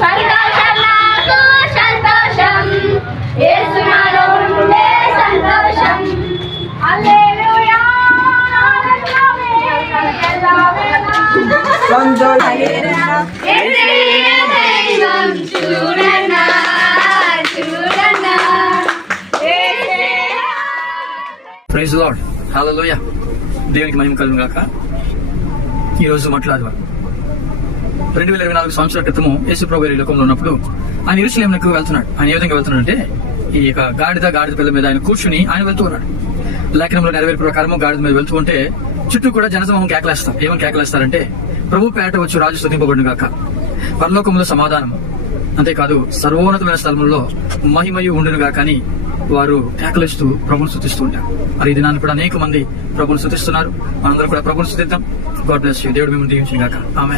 సంతోషం నాకు సంతోషం, యేసు నాలో ఉండే సంతోషం. హల్లెలూయా ఆనందమే ఎల్లవేళ యేసయ్య దైవం చూడనా చూడనా యేసయ్య. ప్రైజ్ లార్డ్, హల్లెలూయా. దేవునికి మహిమ కలుగును గాక. ఈ రోజు మాట్లాడేవారు 2024 సంవత్సరాల క్రితము యేసు ప్రభు ఈ లోకంలో ఉన్నప్పుడు ఆయన యెరూషలేమునకు వెళ్తున్నాడు. ఆయన ఏ విధంగా వెళ్తున్నాడంటే ఈ యొక్క గాడిద పిల్ల మీద ఆయన కూర్చుని ఆయన వెళ్తూ ఉన్నాడు. లేఖనంలో నెరవేరు ప్రకారము గాడిద మీద వెళ్తూ ఉంటే చుట్టూ కూడా జనసమూహం కేకలేస్తారు. ఏమని కేకలేస్తారంటే, ప్రభు పేట వచ్చు రాజు స్తుతింపబడును గాక, పరలోకములో సమాధానం, అంతేకాదు సర్వోన్నతమైన స్థలములో మహిమయు ఉండును గాక అని వారు కేకలిస్తూ ప్రభుని స్తుతిస్తూ ఉంటారు. మరి ఈ దినాన్ని కూడా అనేక మంది ప్రభుని స్తుతిస్తున్నారు. మనందరూ కూడా ప్రభుని స్తుతిద్దాం. God bless you. దేవుడు మిమ్మల్ని దీవించును గాక. ఆమేన్.